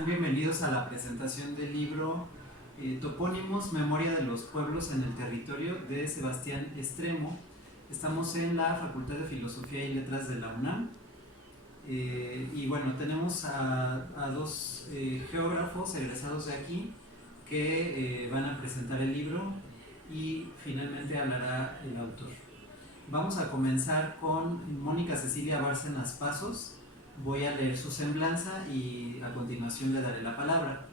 Sean bienvenidos a la presentación del libro Topónimos, Memoria de los Pueblos en el Territorio de Sebastián Extremo. Estamos en la Facultad de Filosofía y Letras de la UNAM. Y bueno, tenemos a dos geógrafos egresados de aquí que van a presentar el libro y finalmente hablará el autor. Vamos a comenzar con Mónica Cecilia Bárcenas Pasos. Voy a leer su semblanza y a continuación le daré la palabra.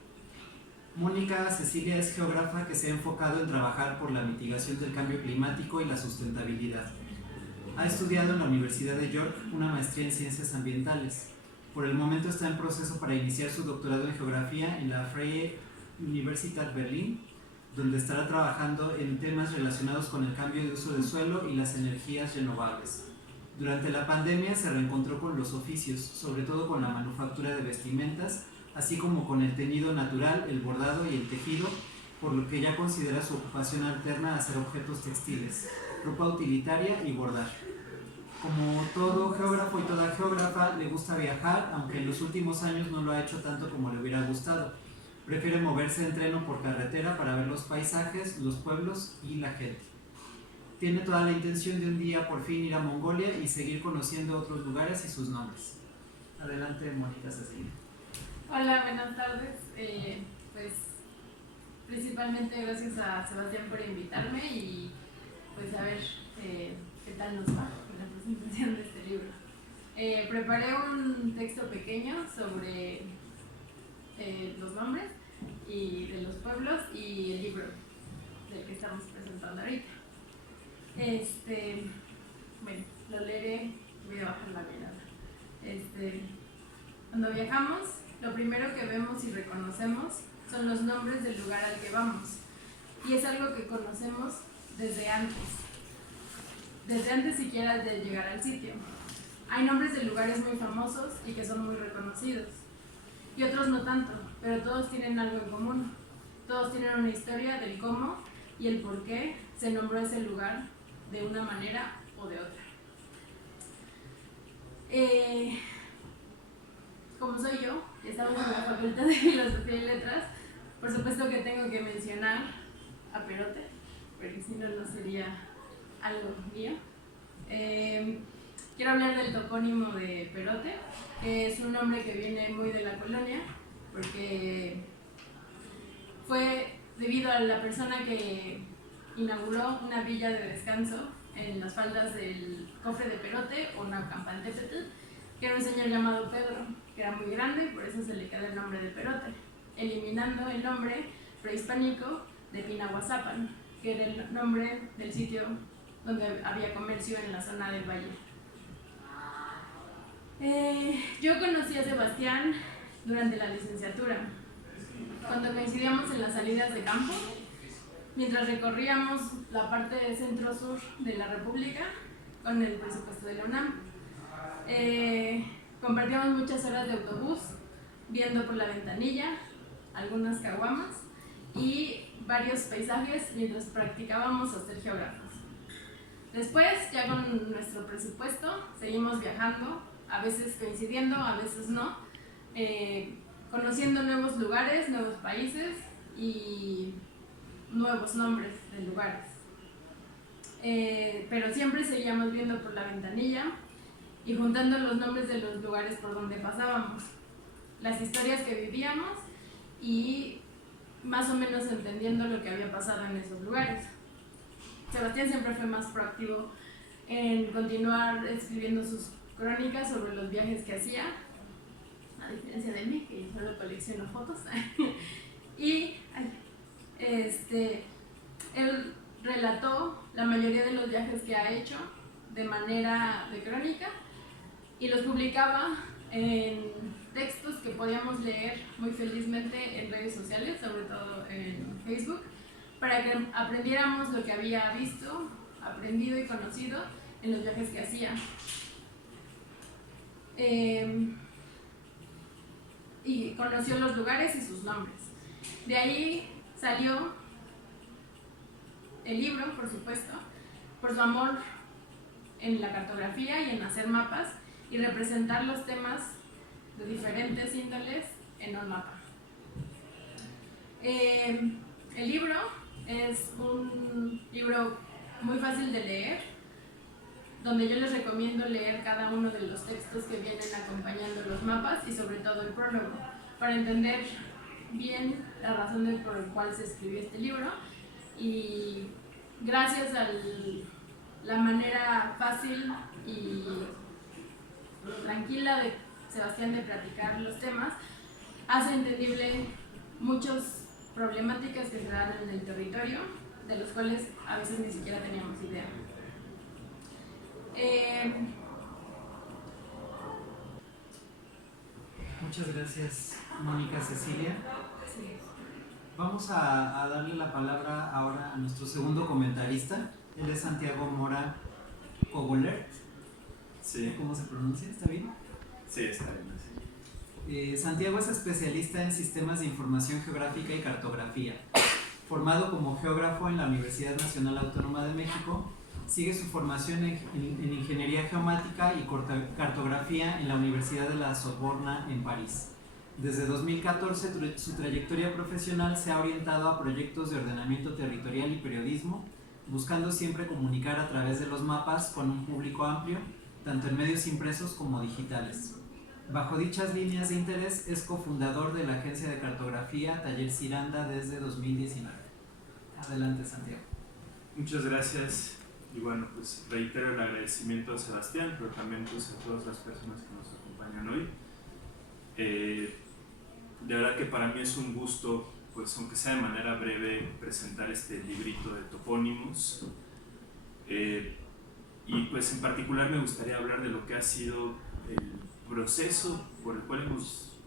Mónica Cecilia es geógrafa que se ha enfocado en trabajar por la mitigación del cambio climático y la sustentabilidad. Ha estudiado en la Universidad de York una maestría en ciencias ambientales. Por el momento está en proceso para iniciar su doctorado en geografía en la Freie Universität Berlin, donde estará trabajando en temas relacionados con el cambio de uso de suelo y las energías renovables. Durante la pandemia se reencontró con los oficios, sobre todo con la manufactura de vestimentas, así como con el teñido natural, el bordado y el tejido, por lo que ya considera su ocupación alterna hacer objetos textiles, ropa utilitaria y bordar. Como todo geógrafo y toda geógrafa, le gusta viajar, aunque en los últimos años no lo ha hecho tanto como le hubiera gustado. Prefiere moverse en tren o por carretera para ver los paisajes, los pueblos y la gente. Tiene toda la intención de un día por fin ir a Mongolia y seguir conociendo otros lugares y sus nombres. Adelante, Mónica Cecilia. Hola, buenas tardes. Pues principalmente gracias a Sebastián por invitarme y pues a ver qué tal nos va en la presentación de este libro. Preparé un texto pequeño sobre los nombres y de los pueblos y el libro del que estamos presentando ahorita. Bueno, lo leeré, voy a bajar la mirada. Cuando viajamos, lo primero que vemos y reconocemos son los nombres del lugar al que vamos, y es algo que conocemos desde antes siquiera de llegar al sitio. Hay nombres de lugares muy famosos y que son muy reconocidos, y otros no tanto, pero todos tienen algo en común. Todos tienen una historia del cómo y el por qué se nombró ese lugar de una manera o de otra. Como soy yo, estamos en la Facultad de Filosofía y Letras, por supuesto que tengo que mencionar a Perote, porque si no, no sería algo mío. Quiero hablar del topónimo de Perote, que es un nombre que viene muy de la colonia, porque fue debido a la persona que inauguró una villa de descanso en las faldas del Cofre de Perote o Naucalpan-Tepetl, que era un señor llamado Pedro, que era muy grande y por eso se le quedó el nombre de Perote, eliminando el nombre prehispánico de Pinahuazapan, que era el nombre del sitio donde había comercio en la zona del valle. Yo conocí a Sebastián durante la licenciatura, cuando coincidíamos en las salidas de campo, mientras recorríamos la parte centro-sur de la República con el presupuesto de la UNAM. Compartíamos muchas horas de autobús, viendo por la ventanilla algunas caguamas y varios paisajes mientras practicábamos a ser geógrafos. Después, ya con nuestro presupuesto, seguimos viajando, a veces coincidiendo, a veces no, conociendo nuevos lugares, nuevos países y nuevos nombres de lugares. Pero siempre seguíamos viendo por la ventanilla y juntando los nombres de los lugares por donde pasábamos, las historias que vivíamos y más o menos entendiendo lo que había pasado en esos lugares. Sebastián siempre fue más proactivo en continuar escribiendo sus crónicas sobre los viajes que hacía, a diferencia de mí, que solo colecciono fotos. Y él relató la mayoría de los viajes que ha hecho de manera de crónica y los publicaba en textos que podíamos leer muy felizmente en redes sociales, sobre todo en Facebook, para que aprendiéramos lo que había visto, aprendido y conocido en los viajes que hacía. Y conoció los lugares y sus nombres. De ahí salió el libro, por supuesto, por su amor en la cartografía y en hacer mapas y representar los temas de diferentes índoles en un mapa. El libro es un libro muy fácil de leer, donde yo les recomiendo leer cada uno de los textos que vienen acompañando los mapas y sobre todo el prólogo, para entender bien la razón por la cual se escribió este libro. Y gracias a la manera fácil y tranquila de Sebastián de platicar los temas, hace entendible muchas problemáticas que se dan en el territorio, de los cuales a veces ni siquiera teníamos idea. Muchas gracias, Mónica Cecilia. Sí. Vamos a darle la palabra ahora a nuestro segundo comentarista. Él es Santiago Mora Cogolert. Sí. ¿Cómo se pronuncia? ¿Está bien? Sí, está bien. Sí. Santiago es especialista en sistemas de información geográfica y cartografía. Formado como geógrafo en la Universidad Nacional Autónoma de México, sigue su formación en ingeniería geomática y cartografía en la Universidad de la Sorbona en París. Desde 2014 su trayectoria profesional se ha orientado a proyectos de ordenamiento territorial y periodismo, buscando siempre comunicar a través de los mapas con un público amplio, tanto en medios impresos como digitales. Bajo dichas líneas de interés es cofundador de la agencia de cartografía Taller Ciranda desde 2019. Adelante, Santiago. Muchas gracias y bueno, pues reitero el agradecimiento a Sebastián, pero también pues a todas las personas que nos acompañan hoy. De verdad que para mí es un gusto, pues aunque sea de manera breve, presentar este librito de topónimos. Y pues en particular me gustaría hablar de lo que ha sido el proceso por el cual hemos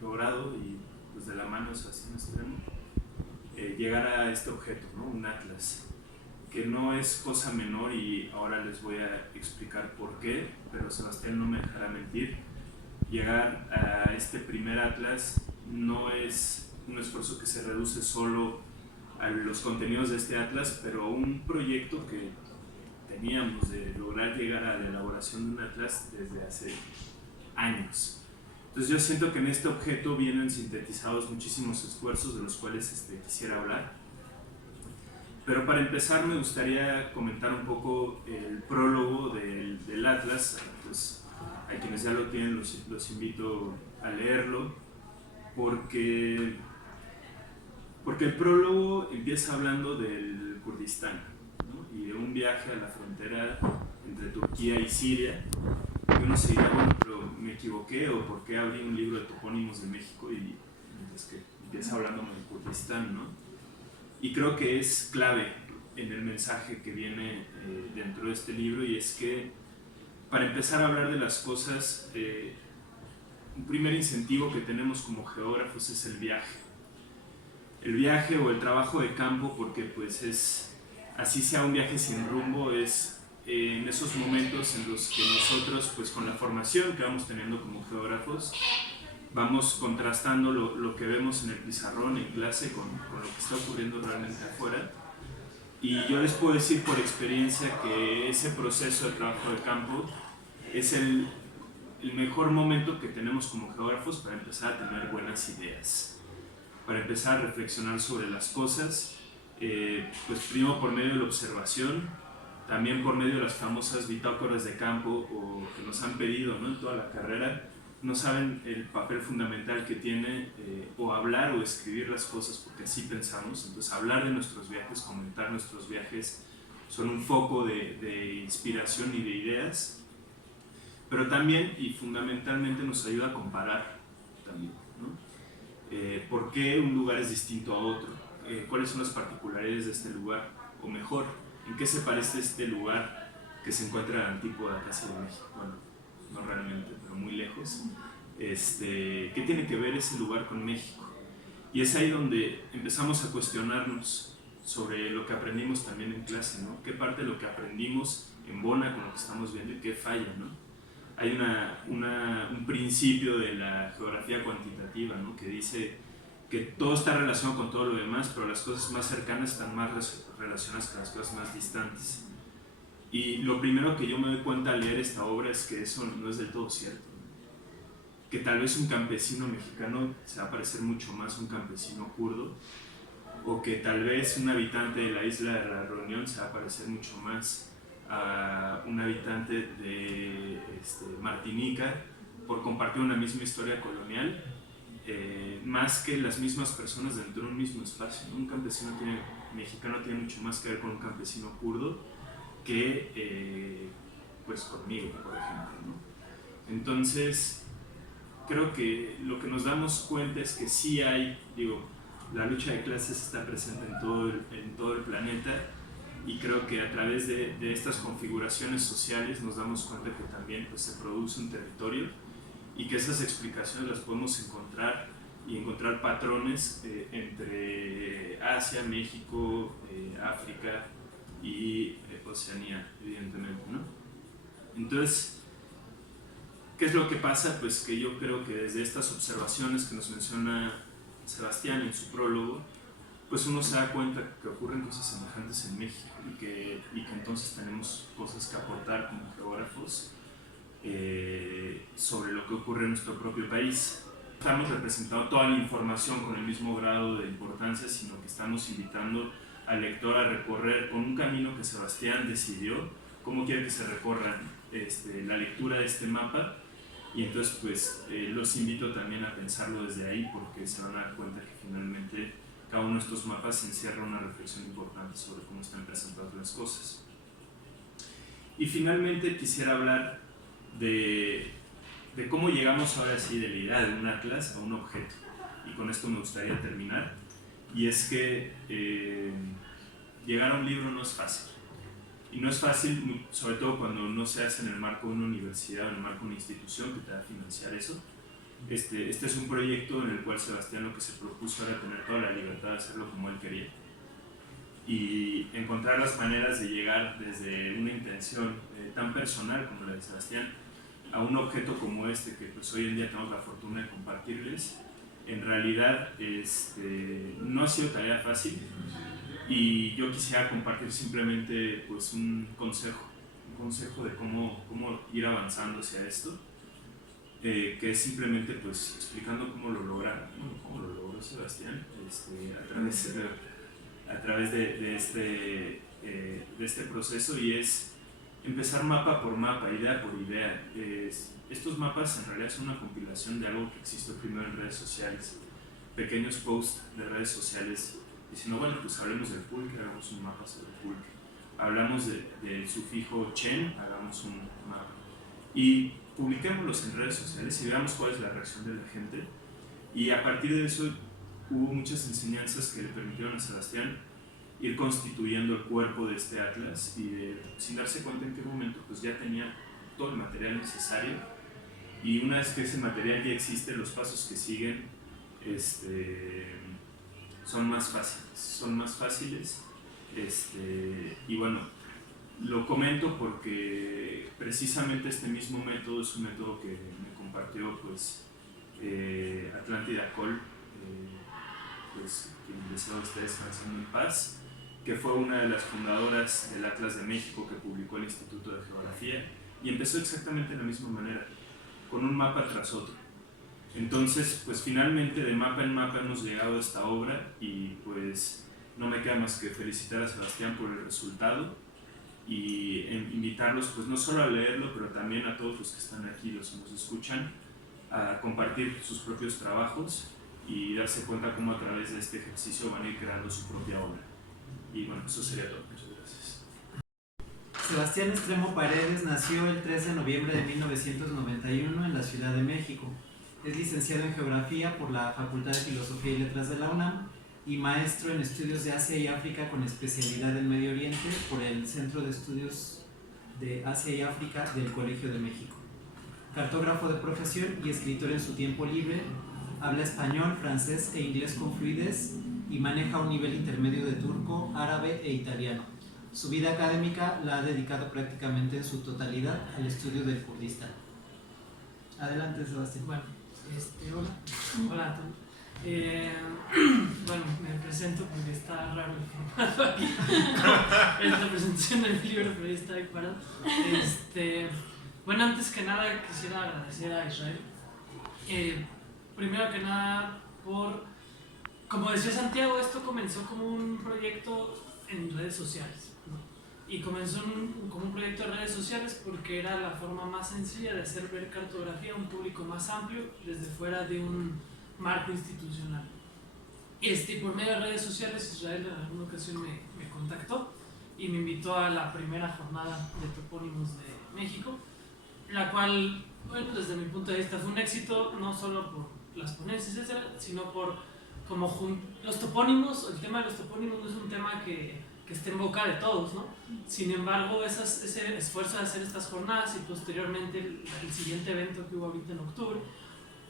logrado, y pues de la mano es así un extremo, llegar a este objeto, ¿no? Un atlas, que no es cosa menor y ahora les voy a explicar por qué, pero Sebastián no me dejará mentir. Llegar a este primer atlas no es un esfuerzo que se reduce solo a los contenidos de este atlas, pero un proyecto que teníamos de lograr llegar a la elaboración de un atlas desde hace años. Entonces yo siento que en este objeto vienen sintetizados muchísimos esfuerzos de los cuales quisiera hablar. Pero para empezar me gustaría comentar un poco el prólogo del atlas. Pues a quienes ya lo tienen los invito a leerlo, porque el prólogo empieza hablando del Kurdistán, ¿no? Y de un viaje a la frontera entre Turquía y Siria. Y uno se dirá, bueno, pero me equivoqué, o por qué abrí un libro de topónimos de México y es que empieza hablando del Kurdistán, ¿no? Y creo que es clave en el mensaje que viene dentro de este libro, y es que para empezar a hablar de las cosas, un primer incentivo que tenemos como geógrafos es el viaje. El viaje o el trabajo de campo, porque pues es, así sea un viaje sin rumbo, es en esos momentos en los que nosotros, pues con la formación que vamos teniendo como geógrafos, vamos contrastando lo que vemos en el pizarrón, en clase, con lo que está ocurriendo realmente afuera. Y yo les puedo decir por experiencia que ese proceso de trabajo de campo es el mejor momento que tenemos como geógrafos para empezar a tener buenas ideas, para empezar a reflexionar sobre las cosas, pues primero por medio de la observación, también por medio de las famosas bitácoras de campo, o que nos han pedido, ¿no? En toda la carrera. No saben el papel fundamental que tiene o hablar o escribir las cosas, porque así pensamos. Entonces hablar de nuestros viajes, comentar nuestros viajes, son un foco de inspiración y de ideas, pero también y fundamentalmente nos ayuda a comparar también, ¿no? ¿Por qué un lugar es distinto a otro? ¿Cuáles son las particularidades de este lugar? O mejor, ¿en qué se parece este lugar que se encuentra en la antípoda casi de México? Bueno, no realmente, pero muy lejos. ¿Qué tiene que ver ese lugar con México? Y es ahí donde empezamos a cuestionarnos sobre lo que aprendimos también en clase, ¿no? ¿Qué parte de lo que aprendimos embona con lo que estamos viendo y qué falla, ¿no? Hay un principio de la geografía cuantitativa, ¿no? Que dice que todo está relacionado con todo lo demás, pero las cosas más cercanas están más relacionadas con las cosas más distantes. Y lo primero que yo me doy cuenta al leer esta obra es que eso no es del todo cierto. que tal vez un campesino mexicano se va a parecer mucho más a un campesino kurdo, o que tal vez un habitante de la isla de la Reunión se va a parecer mucho más a un habitante de Martinica, por compartir una misma historia colonial, más que las mismas personas dentro de un mismo espacio, ¿no? Un campesino mexicano tiene mucho más que ver con un campesino kurdo que pues conmigo, por ejemplo, ¿no? Entonces, creo que lo que nos damos cuenta es que sí hay, la lucha de clases está presente en todo el planeta, y creo que a través de estas configuraciones sociales nos damos cuenta que también pues, se produce un territorio, y que esas explicaciones las podemos encontrar patrones entre Asia, México, África y Oceanía, evidentemente, ¿no? Entonces, ¿qué es lo que pasa? Pues que yo creo que desde estas observaciones que nos menciona Sebastián en su prólogo, pues uno se da cuenta que ocurren cosas semejantes en México, y que entonces tenemos cosas que aportar como geógrafos sobre lo que ocurre en nuestro propio país. Estamos representando toda la información con el mismo grado de importancia, sino que estamos invitando al lector a recorrer con un camino que Sebastián decidió cómo quiere que se recorra la lectura de este mapa, y entonces pues los invito también a pensarlo desde ahí, porque se van a dar cuenta que finalmente cada uno de estos mapas encierra una reflexión importante sobre cómo están presentadas las cosas. Y finalmente quisiera hablar de cómo llegamos ahora sí de la idea de un atlas a un objeto, y con esto me gustaría terminar, y es que llegar a un libro no es fácil, y no es fácil sobre todo cuando no se hace en el marco de una universidad o en el marco de una institución que te va a financiar eso. Este es un proyecto en el cual Sebastián lo que se propuso era tener toda la libertad de hacerlo como él quería, y encontrar las maneras de llegar desde una intención tan personal como la de Sebastián a un objeto como este, que pues hoy en día tenemos la fortuna de compartirles. En realidad no ha sido tarea fácil, y yo quisiera compartir simplemente pues un consejo de cómo ir avanzando hacia esto, que es simplemente pues explicando cómo lo logró Sebastián a través de este proceso, y es empezar mapa por mapa, idea por idea. Estos mapas en realidad son una compilación de algo que existió primero en redes sociales, pequeños posts de redes sociales diciendo, bueno, pues hablemos del pulque, hagamos un mapa sobre el pulque. Hablamos del sufijo chen, hagamos un mapa. Y publiquémoslos en redes sociales y veamos cuál es la reacción de la gente. Y a partir de eso hubo muchas enseñanzas que le permitieron a Sebastián ir constituyendo el cuerpo de este atlas, y sin darse cuenta en qué momento pues ya tenía todo el material necesario, y una vez que ese material ya existe, los pasos que siguen son más fáciles, y bueno, lo comento porque precisamente este mismo método es un método que me compartió pues Atlántida Col, pues quien deseo esté descansando en paz, que fue una de las fundadoras del Atlas de México que publicó el Instituto de Geografía, y empezó exactamente de la misma manera, con un mapa tras otro. Entonces, pues finalmente de mapa en mapa hemos llegado a esta obra, y pues no me queda más que felicitar a Sebastián por el resultado, y invitarlos pues no solo a leerlo, pero también a todos los que están aquí, los que nos escuchan, a compartir sus propios trabajos y darse cuenta cómo a través de este ejercicio van a ir creando su propia obra. Y bueno, eso sería todo. Muchas gracias. Sebastián Estremo Paredes nació el 3 de noviembre de 1991 en la Ciudad de México. Es licenciado en Geografía por la Facultad de Filosofía y Letras de la UNAM y maestro en Estudios de Asia y África con especialidad en Medio Oriente por el Centro de Estudios de Asia y África del Colegio de México. Cartógrafo de profesión y escritor en su tiempo libre, habla español, francés e inglés con fluidez y maneja un nivel intermedio de turco, árabe e italiano. Su vida académica la ha dedicado prácticamente en su totalidad al estudio del Kurdistán. Adelante, Sebastián. Bueno, hola a todos. Bueno, me presento porque está raro el formato aquí. Es la presentación del libro, pero ya está preparado. Bueno, antes que nada quisiera agradecer a Israel Primero que nada, como decía Santiago, esto comenzó como un proyecto en redes sociales, ¿no? Y comenzó como un proyecto de redes sociales porque era la forma más sencilla de hacer ver cartografía a un público más amplio desde fuera de un marco institucional. Por medio de redes sociales, Israel en alguna ocasión me contactó y me invitó a la primera jornada de topónimos de México, la cual, bueno, desde mi punto de vista fue un éxito, no solo por las ponencias, etcétera, sino por los topónimos. El tema de los topónimos no es un tema que esté en boca de todos, ¿no? Sin embargo, ese esfuerzo de hacer estas jornadas y posteriormente el siguiente evento que hubo ahorita en octubre,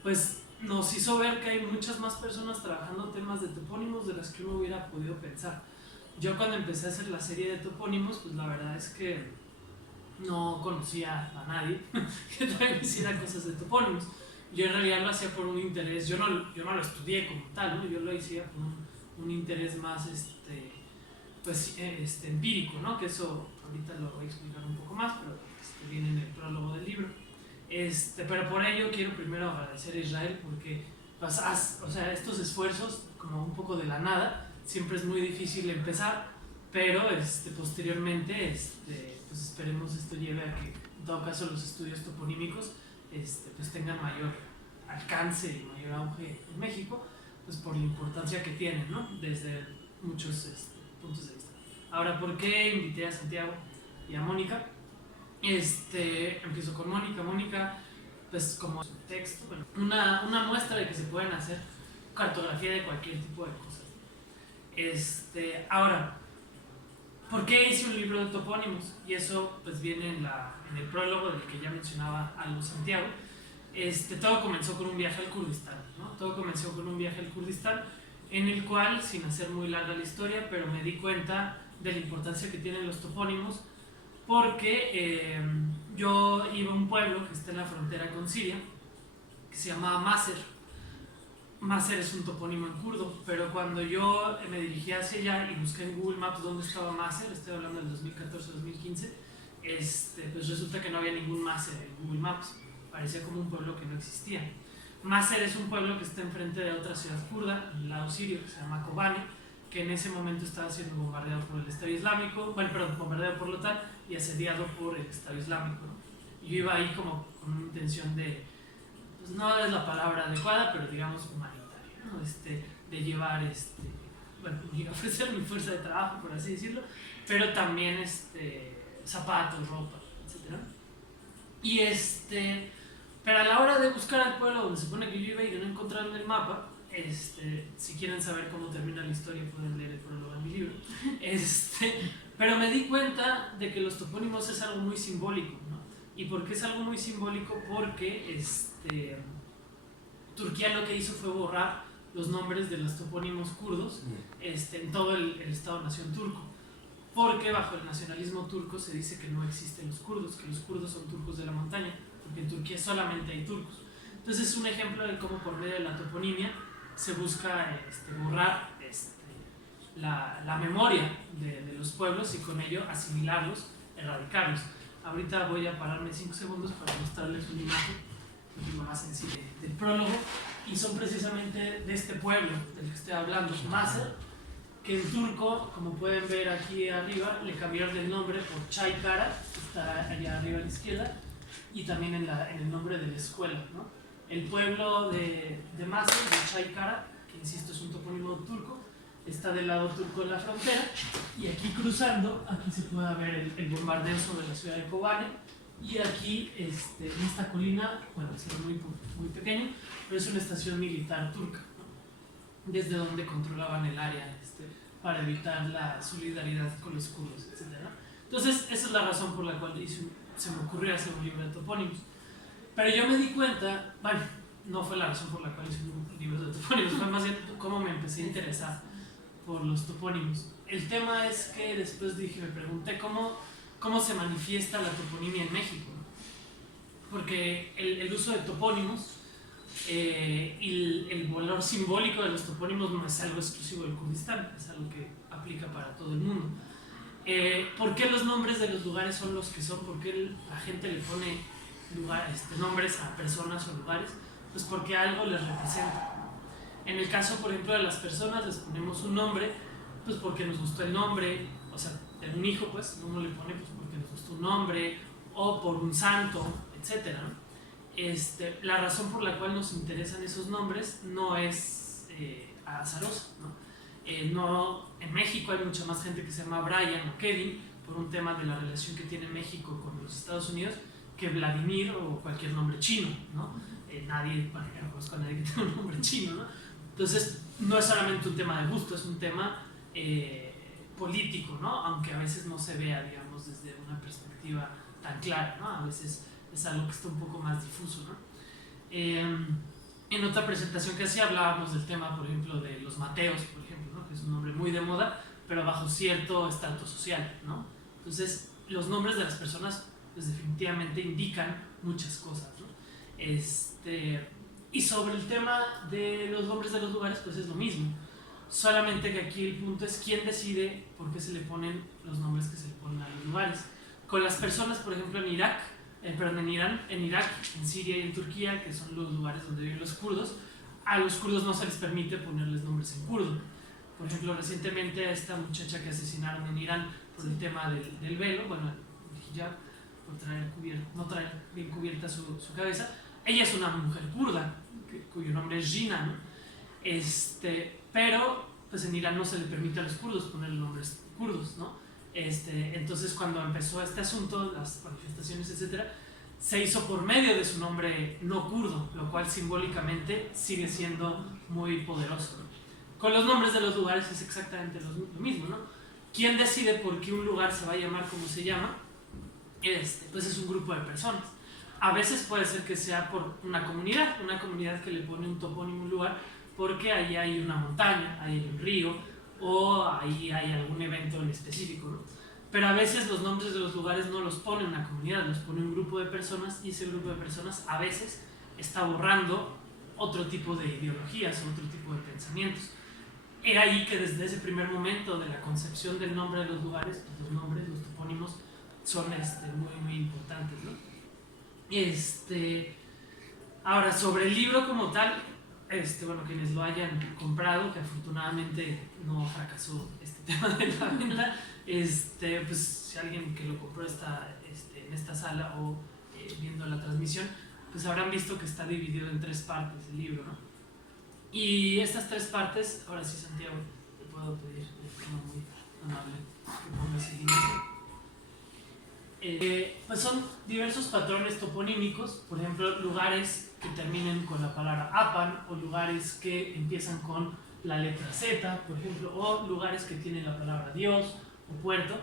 pues nos hizo ver que hay muchas más personas trabajando temas de topónimos de las que uno hubiera podido pensar. Yo cuando empecé a hacer la serie de topónimos, pues la verdad es que no conocía a nadie que también hiciera cosas de topónimos. Yo en realidad lo hacía por un interés, yo no lo estudié como tal, ¿no? Yo lo hacía por un interés más empírico, ¿no? Que eso ahorita lo voy a explicar un poco más, pero viene en el prólogo del libro. Pero por ello quiero primero agradecer a Israel porque estos esfuerzos, como un poco de la nada, siempre es muy difícil empezar, pero posteriormente pues esperemos esto lleve a que en todo caso los estudios toponímicos pues tengan mayor alcance y mayor auge en México, pues por la importancia que tienen, ¿no? Desde muchos puntos de vista. Ahora, ¿por qué invité a Santiago y a Mónica? Empiezo con Mónica. Mónica, pues como texto, bueno, una muestra de que se pueden hacer cartografía de cualquier tipo de cosas. Ahora, ¿por qué hice un libro de topónimos? Y eso pues viene en el prólogo del que ya mencionaba algo Santiago. Todo comenzó con un viaje al Kurdistán, ¿no? Todo comenzó con un viaje al Kurdistán en el cual, sin hacer muy larga la historia, pero me di cuenta de la importancia que tienen los topónimos porque yo iba a un pueblo que está en la frontera con Siria que se llamaba Maser. Maser es un topónimo en kurdo, pero cuando yo me dirigí hacia allá y busqué en Google Maps dónde estaba Maser, estoy hablando del 2014-2015, pues resulta que no había ningún Maser en Google Maps, parecía como un pueblo que no existía. Maser es un pueblo que está enfrente de otra ciudad kurda, en el lado sirio, que se llama Kobane, que en ese momento estaba siendo bombardeado por el Estado Islámico, bombardeado por la OTAN y asediado por el Estado Islámico, ¿no? Yo iba ahí como con una intención de, pues no es la palabra adecuada, pero digamos humanitaria, ¿no? De llevar, iba a ofrecer mi fuerza de trabajo, por así decirlo, pero también zapatos, ropa, etc. Y pero a la hora de buscar al pueblo donde se supone que yo iba y no encontraron el mapa, si quieren saber cómo termina la historia pueden leer el prólogo de mi libro. Pero me di cuenta de que los topónimos es algo muy simbólico, ¿no? ¿Y por qué es algo muy simbólico? Porque Turquía lo que hizo fue borrar los nombres de los topónimos kurdos en todo el Estado-nación turco. Porque bajo el nacionalismo turco se dice que no existen los kurdos, que los kurdos son turcos de la montaña, porque en Turquía solamente hay turcos. Entonces es un ejemplo de cómo por medio de la toponimia se busca borrar la memoria de los pueblos y con ello asimilarlos, erradicarlos. Ahorita voy a pararme 5 segundos para mostrarles una imagen más en sí del prólogo, y son precisamente de este pueblo del que estoy hablando, Maser, que en turco, como pueden ver aquí arriba, le cambiaron el nombre por Çaykara, que está allá arriba a la izquierda, y también en el nombre de la escuela, ¿no? El pueblo de Maser, de Çaykara, que insisto es un topónimo turco, está del lado turco de la frontera, y aquí cruzando, aquí se puede ver el bombardeo sobre la ciudad de Kobane, y aquí en esta colina, bueno, es muy, muy pequeño, pero es una estación militar turca, ¿no? Desde donde controlaban el área para evitar la solidaridad con los kurdos, etc. Entonces esa es la razón por la cual se me ocurrió hacer un libro de topónimos. Pero yo me di cuenta, bueno, no fue la razón por la cual hice un libro de topónimos, fue más bien cómo me empecé a interesar por los topónimos. El tema es que después me pregunté cómo se manifiesta la toponimia en México, ¿no? Porque el uso de topónimos y el valor simbólico de los topónimos no es algo exclusivo del Kurdistán, es algo que aplica para todo el mundo. ¿Por qué los nombres de los lugares son los que son? ¿Por qué la gente le pone nombres a personas o lugares? pues porque algo les representa. En el caso, por ejemplo, de las personas, les ponemos un nombre, pues porque nos gustó el nombre, o sea, de un hijo, pues uno le pone pues porque nos gustó un nombre, o por un santo, etc., ¿no? La razón por la cual nos interesan esos nombres no es azarosa, ¿no? En México hay mucha más gente que se llama Brian o Kevin por un tema de la relación que tiene México con los Estados Unidos que Vladimir o cualquier nombre chino, ¿no? Yo no conozco a nadie que tenga un nombre chino, ¿no? Entonces, no es solamente un tema de gusto, es un tema político, ¿no? Aunque a veces no se vea, digamos, desde una perspectiva tan clara, ¿no? A veces es algo que está un poco más difuso, ¿no? En otra presentación que hacía hablábamos del tema, por ejemplo, de los Mateos, por ejemplo, ¿no? Que es un nombre muy de moda, pero bajo cierto estrato social, ¿no? Entonces, los nombres de las personas pues definitivamente indican muchas cosas, ¿no? Y sobre el tema de los nombres de los lugares, pues es lo mismo. Solamente que aquí el punto es quién decide por qué se le ponen los nombres que se le ponen a los lugares. Con las personas, por ejemplo, en Irán, en Irak, en Siria y en Turquía, que son los lugares donde viven los kurdos, a los kurdos no se les permite ponerles nombres en kurdo. Por ejemplo, recientemente a esta muchacha que asesinaron en Irán por el tema del velo, bueno, el hijab, por no traer bien cubierta su cabeza, ella es una mujer kurda, cuyo nombre es Gina, ¿no? Pero pues en Irán no se le permite a los kurdos poner nombres kurdos, ¿no? Entonces cuando empezó este asunto, las manifestaciones, etcétera, se hizo por medio de su nombre no kurdo, lo cual simbólicamente sigue siendo muy poderoso, ¿no? Con los nombres de los lugares es exactamente lo mismo, ¿no? ¿Quién decide por qué un lugar se va a llamar como se llama? Pues es un grupo de personas. A veces puede ser que sea por una comunidad que le pone un topónimo a un lugar porque ahí hay una montaña, hay un río o ahí hay algún evento en específico, ¿no? Pero a veces los nombres de los lugares no los pone una comunidad, los pone un grupo de personas y ese grupo de personas a veces está borrando otro tipo de ideologías o otro tipo de pensamientos. Era ahí que desde ese primer momento de la concepción del nombre de los lugares, pues los nombres, los topónimos son muy, muy importantes, ¿no? Ahora, sobre el libro como tal, bueno, quienes lo hayan comprado, que afortunadamente no fracasó este tema de la venta, pues si alguien que lo compró está en esta sala o viendo la transmisión, pues habrán visto que está dividido en 3 partes el libro, ¿no? Y estas 3 partes, ahora sí, Santiago, te puedo pedir de forma muy amable que pongas el inicio. Pues son diversos patrones toponímicos, por ejemplo, lugares que terminen con la palabra apan o lugares que empiezan con la letra Z, por ejemplo, o lugares que tienen la palabra Dios o puerto.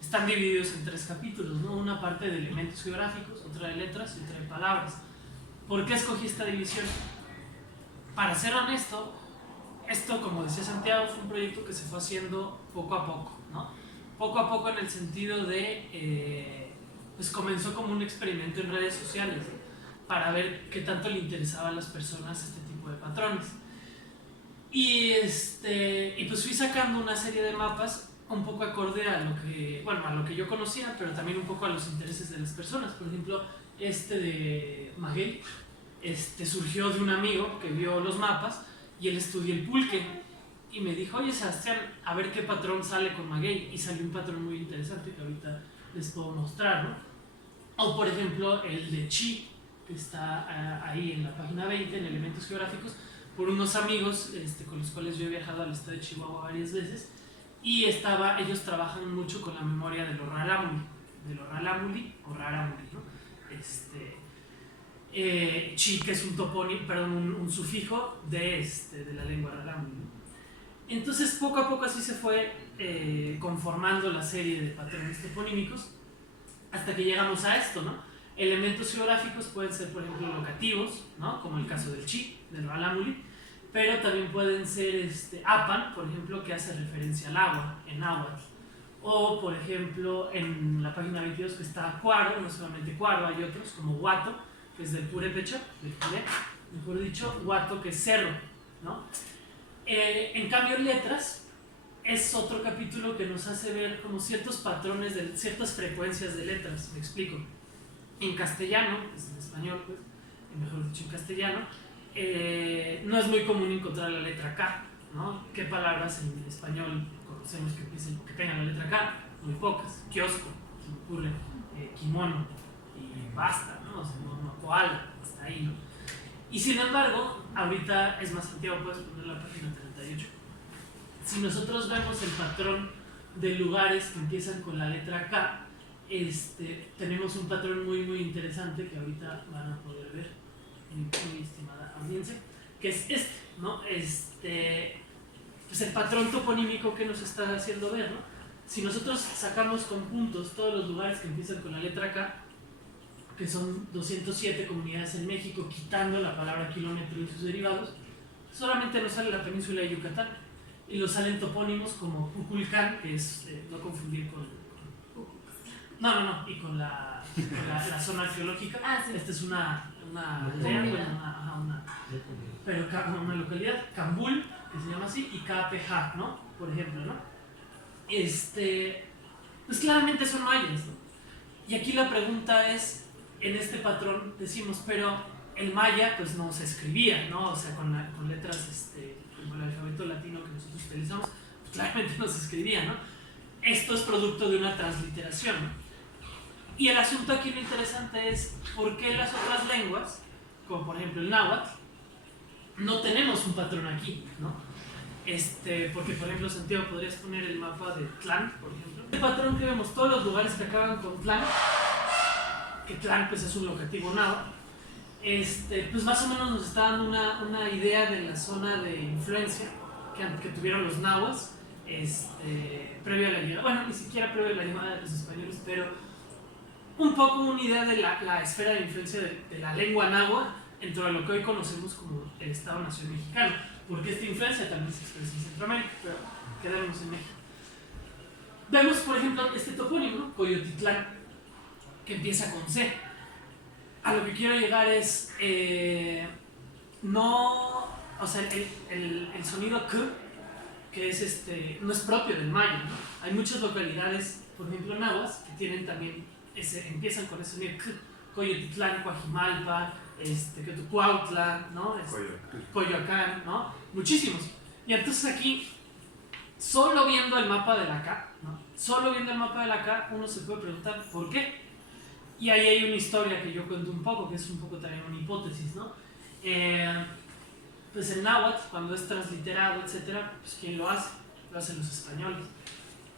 Están divididos en 3 capítulos, ¿no? Una parte de elementos geográficos, otra de letras y otra de palabras. ¿Por qué escogí esta división? Para ser honesto, esto, como decía Santiago, fue un proyecto que se fue haciendo poco a poco, ¿no? Poco a poco en el sentido de pues comenzó como un experimento en redes sociales, ¿no? Para ver qué tanto le interesaba a las personas este tipo de patrones. Y pues fui sacando una serie de mapas un poco acorde a lo que yo conocía, pero también un poco a los intereses de las personas. Por ejemplo, de Maguey, surgió de un amigo que vio los mapas y él estudia el pulque y me dijo: oye Sebastián, a ver qué patrón sale con Maguey, y salió un patrón muy interesante que ahorita les puedo mostrar, ¿no? O por ejemplo el de Chi, que está ahí en la página 20 en elementos geográficos, por unos amigos con los cuales yo he viajado al estado de Chihuahua varias veces, y ellos trabajan mucho con la memoria de los rarámuri, ¿no? Chi, que es un topónimo, perdón, un sufijo de la lengua rarámuri, ¿no? Entonces poco a poco así se fue conformando la serie de patrones toponímicos hasta que llegamos a esto, ¿no? Elementos geográficos pueden ser, por ejemplo, locativos, ¿no? Como el caso del Chi, del rarámuri, pero también pueden ser apan, por ejemplo, que hace referencia al agua en náhuatl, o por ejemplo en la página 22 que está cuaro, no solamente cuaro, hay otros como huato, que es del purépecha, mejor dicho, huato, que es cerro, ¿no? En cambio, letras es otro capítulo que nos hace ver como ciertos patrones, ciertas frecuencias de letras. Me explico. En castellano, pues en español, pues, mejor dicho en castellano, no es muy común encontrar la letra K, ¿no? ¿Qué palabras en español conocemos que tengan la letra K? Muy pocas. Kiosco, se me ocurre, kimono, y basta, ¿no? O sea, no koala, hasta ahí, ¿no? Y sin embargo, ahorita es más, Santiago, puedes poner la página 38. Si nosotros vemos el patrón de lugares que empiezan con la letra K, tenemos un patrón muy interesante que ahorita van a poder ver, mi estimada audiencia, que es ¿no? Pues el patrón toponímico que nos está haciendo ver, ¿no? Si nosotros sacamos con puntos todos los lugares que empiezan con la letra K, que son 207 comunidades en México, quitando la palabra kilómetro y sus derivados, solamente nos sale la península de Yucatán, y nos salen topónimos como Kukulcán, que es, no confundir con y con la zona arqueológica. Sí. Esta es una aldea, una localidad, Cambul, que se llama así, y KPH, ¿no? Por ejemplo, ¿no? Pues claramente son mayas, ¿no? Y aquí la pregunta es, en este patrón decimos, pero el maya pues no se escribía, ¿no? O sea, con letras como el alfabeto latino que nosotros utilizamos, pues claramente no se escribía, ¿no? Esto es producto de una transliteración, ¿no? Y el asunto aquí lo interesante es por qué las otras lenguas, como por ejemplo el náhuatl, no tenemos un patrón aquí, ¿no? Porque por ejemplo, Santiago, podrías poner el mapa de Tlán, por ejemplo. El patrón que vemos, todos los lugares que acaban con Tlán, que Tlán pues es un locativo náhuatl, pues más o menos nos está dando una idea de la zona de influencia que tuvieron los nahuas previo a la llegada, bueno, ni siquiera previo a la llegada de los españoles, pero un poco una idea de la esfera de influencia de la lengua náhuatl dentro de lo que hoy conocemos como el Estado-Nación mexicano, porque esta influencia también se expresa en Centroamérica, pero quedarnos en México. Vemos, por ejemplo, este topónimo, Coyotitlán, que empieza con C. A lo que quiero llegar es, o sea, el sonido K, que es no es propio del maya, ¿no? Hay muchas localidades, por ejemplo, nahuas, que tienen también empiezan con ese sonido K, Coyotitlán, Coajimalpa, Cuautla, ¿no? Coyoacán, ¿no? Muchísimos. Y entonces aquí, solo viendo el mapa de la K, ¿no? Solo viendo el mapa de la K, uno se puede preguntar ¿por qué? Y ahí hay una historia que yo cuento un poco, que es un poco también una hipótesis, ¿no? Pues el náhuatl, cuando es transliterado, etcétera, pues ¿quién lo hace? Lo hacen los españoles.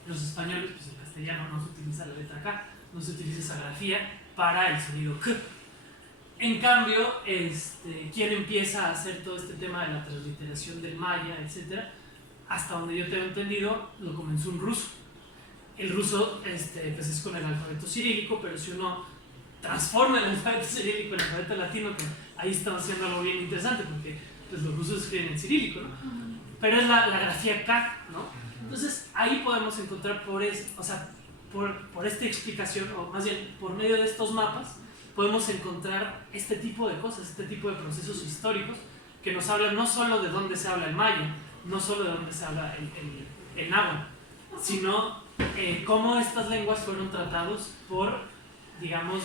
Los españoles, pues en castellano no se utiliza la letra K, no se utiliza esa grafía para el sonido K. En cambio, ¿quién empieza a hacer todo este tema de la transliteración del maya, etcétera? Hasta donde yo tengo entendido, lo comenzó un ruso. El ruso pues es con el alfabeto cirílico, pero si uno transforma el alfabeto cirílico en el alfabeto latino, que ahí estamos haciendo algo bien interesante, porque pues, los rusos escriben en cirílico, ¿no? Pero es la grafía K, ¿no? Entonces ahí podemos encontrar por esta explicación, o más bien por medio de estos mapas, podemos encontrar este tipo de cosas, este tipo de procesos históricos que nos hablan no solo de dónde se habla el maya, no solo de dónde se habla el náhuatl, sino cómo estas lenguas fueron tratados por, digamos,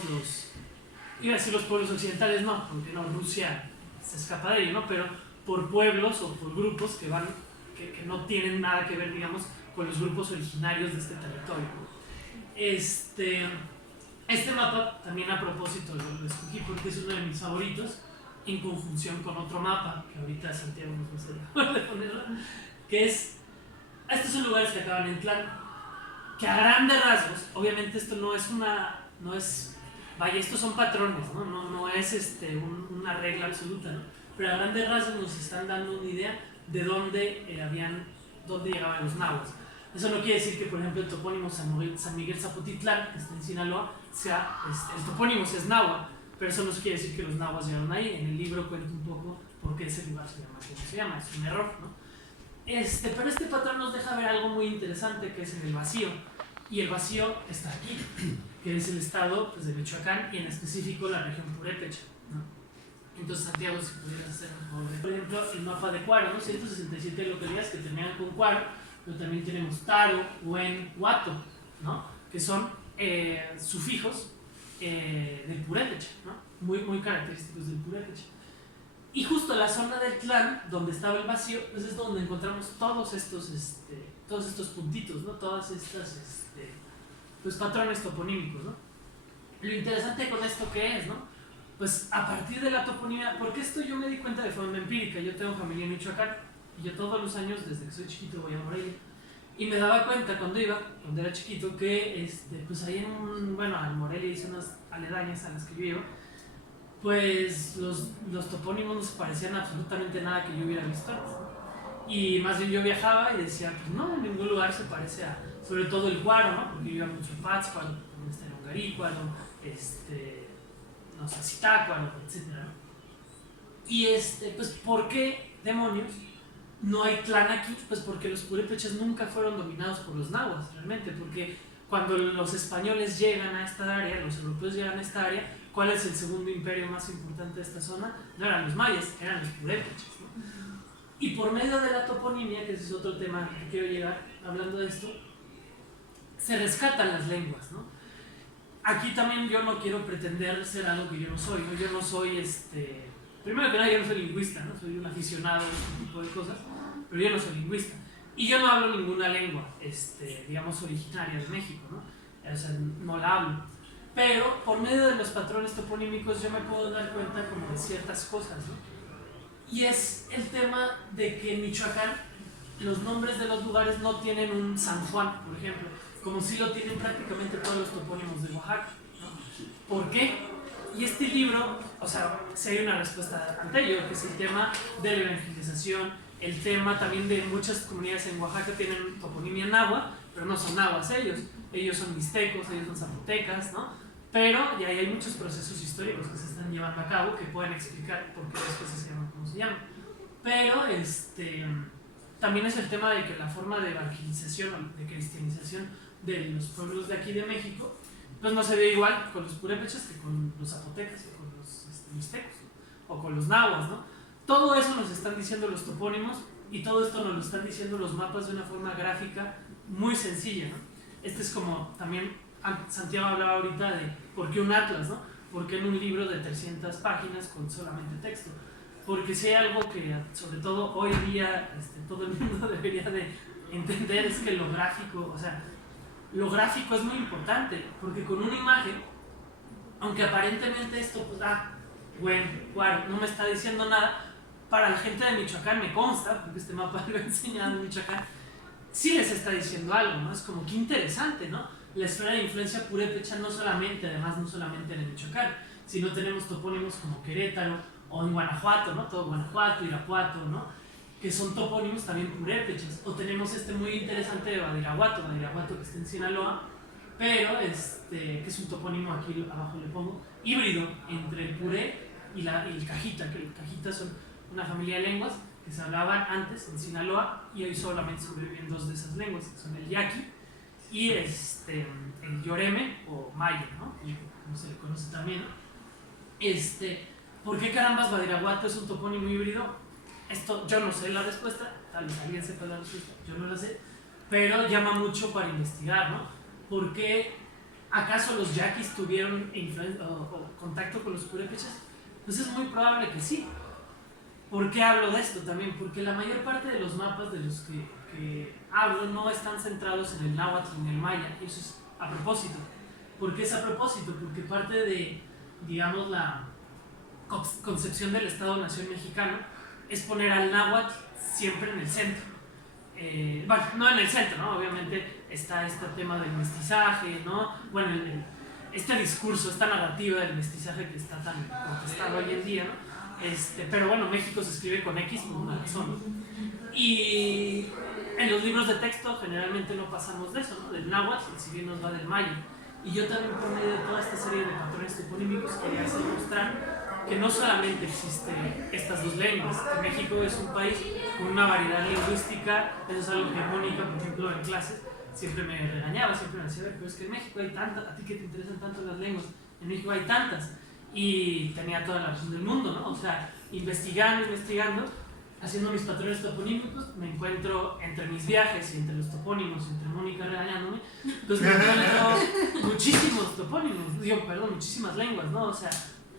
iba a decir los pueblos occidentales, no, porque no, Rusia se escapa de ello, ¿no? Pero por pueblos o por grupos que no tienen nada que ver, digamos, con los grupos originarios de este territorio. Este mapa también a propósito lo escogí porque es uno de mis favoritos, en conjunción con otro mapa que ahorita Santiago nos va a hacer de ponerlo, que es, estos son lugares que acaban en Tlán, que a grandes rasgos, obviamente esto vaya, estos son patrones, no es una regla absoluta, ¿no? Pero a grandes rasgos nos están dando una idea de dónde llegaban los nahuas. Eso no quiere decir que, por ejemplo, el topónimo San Miguel Zapotitlán, que está en Sinaloa, el topónimo es náhuatl, pero eso no quiere decir que los nahuas llegaron ahí. En el libro cuento un poco por qué ese lugar se llama como se llama, es un error, ¿no? Pero este patrón nos deja ver algo muy interesante, que es en el vacío, y el vacío está aquí, que es el estado pues, de Michoacán, y en específico la región Purépecha, ¿no? Entonces, Santiago, si pudieras hacer un favor. Por ejemplo, el mapa de Cuaro, ¿no? 167 localidades que terminan con Cuaro, pero también tenemos Taro, Huen, Huato, ¿no? Que son sufijos del Purépecha, ¿no? Muy característicos del Purépecha. Y justo la zona del Tlán, donde estaba el vacío, pues es donde encontramos todos estos puntitos, ¿no? Todas estas pues patrones toponímicos, ¿no? Lo interesante con esto que es, ¿no? Pues a partir de la toponimia, porque esto yo me di cuenta de forma empírica. Yo tengo familia en Michoacán y yo todos los años, desde que soy chiquito, voy a Morelia. Y me daba cuenta cuando era chiquito, que pues ahí en Morelia y zonas aledañas a las que yo iba, pues los topónimos no se parecían absolutamente nada que yo hubiera visto antes, ¿no? Y más bien yo viajaba y decía, pues no, en ningún lugar se parece a, sobre todo el Guaro, ¿no? Porque yo iba mucho a Pátzcuaro, donde está el Ongarícuaro, no sé, Zitácuaro, etc., ¿no? Y pues, ¿por qué demonios no hay clan aquí? Pues porque los purépechas nunca fueron dominados por los nahuas, realmente, porque cuando los españoles llegan a esta área, los europeos llegan a esta área, ¿cuál es el segundo imperio más importante de esta zona? No eran los mayas, eran los purépechas, ¿no? Y por medio de la toponimia, que ese es otro tema que quiero llegar hablando de esto, se rescatan las lenguas, ¿no? Aquí también yo no quiero pretender ser algo que yo no soy, ¿no? Yo no soy, primero que nada, yo no soy lingüista, ¿no? Soy un aficionado a este tipo de cosas, pero yo no soy lingüista. Y yo no hablo ninguna lengua, digamos, originaria de México, ¿no? O sea, no la hablo. Pero por medio de los patrones toponímicos yo me puedo dar cuenta como de ciertas cosas, ¿no? Y es el tema de que en Michoacán los nombres de los lugares no tienen un San Juan, por ejemplo, como si lo tienen prácticamente todos los topónimos de Oaxaca, ¿no? ¿Por qué? Y este libro, o sea, si hay una respuesta ante ello, que es el tema de la evangelización, el tema también de muchas comunidades en Oaxaca tienen toponimia náhuatl, pero no son náhuatl ellos son mixtecos, ellos son zapotecas, ¿no? Pero ya hay muchos procesos históricos que se están llevando a cabo que pueden explicar por qué las cosas se llaman como se llaman. Pero también es el tema de que la forma de evangelización, de cristianización de los pueblos de aquí de México, pues no se ve igual con los purépechas que con los zapotecas o con los mixtecos, ¿no? O con los nahuas, ¿no? Todo eso nos están diciendo los topónimos y todo esto nos lo están diciendo los mapas de una forma gráfica muy sencilla, ¿no? Es como también Santiago hablaba ahorita de por qué un atlas, ¿no? ¿Por qué en un libro de 300 páginas con solamente texto? Porque si hay algo que, sobre todo hoy día, todo el mundo debería de entender, es que lo gráfico, o sea, lo gráfico es muy importante, porque con una imagen, aunque aparentemente esto, pues, bueno, no me está diciendo nada, para la gente de Michoacán me consta, porque este mapa lo he enseñado en Michoacán, sí les está diciendo algo, ¿no? Es como que interesante, ¿no? La esfera de influencia purépecha no solamente en el Michoacán, sino tenemos topónimos como Querétaro o en Guanajuato, ¿no? Todo Guanajuato, Irapuato, ¿no? Que son topónimos también purépechas. O tenemos muy interesante de Badiraguato que está en Sinaloa, pero que es un topónimo, aquí abajo le pongo, híbrido entre el puré y el cajita, que el cajita son una familia de lenguas que se hablaban antes en Sinaloa y hoy solamente sobreviven dos de esas lenguas, que son el yaqui y el yoreme o maya, ¿no? Como se le conoce también. ¿Por qué carambas Badiraguato es un topónimo híbrido? Esto yo no sé la respuesta, tal vez alguien sepa la respuesta, yo no la sé, pero llama mucho para investigar, ¿no? ¿Por qué acaso los yaquis tuvieron o contacto con los purépechas? Pues es muy probable que sí. ¿Por qué hablo de esto también? Porque la mayor parte de los mapas de los que hablo no están centrados en el náhuatl ni en el maya, y eso es a propósito. ¿Por qué es a propósito? Porque parte de, digamos, la concepción del Estado-Nación mexicano es poner al náhuatl siempre en el centro. Bueno, no en el centro, ¿no? Obviamente está este tema del mestizaje, ¿no? Bueno, este discurso, esta narrativa del mestizaje que está tan contestado hoy en día, ¿no? Pero bueno, México se escribe con X por una razón. Y en los libros de texto generalmente no pasamos de eso, ¿no? Del náhuatl, si bien nos va del maya. Y yo también por medio de toda esta serie de patrones toponímicos quería hacer mostrar que no solamente existen estas dos lenguas, que México es un país con una variedad lingüística. Eso es algo que Mónica, por ejemplo, en clases siempre me regañaba, siempre me decía, pero es que en México hay tantas, a ti que te interesan tanto las lenguas, en México hay tantas. Y tenía toda la razón del mundo, ¿no? O sea, investigando, haciendo mis patrones toponímicos, me encuentro entre mis viajes y entre los topónimos, entre Mónica regañándome, pues me encuentro muchísimos topónimos, muchísimas lenguas, ¿no? O sea,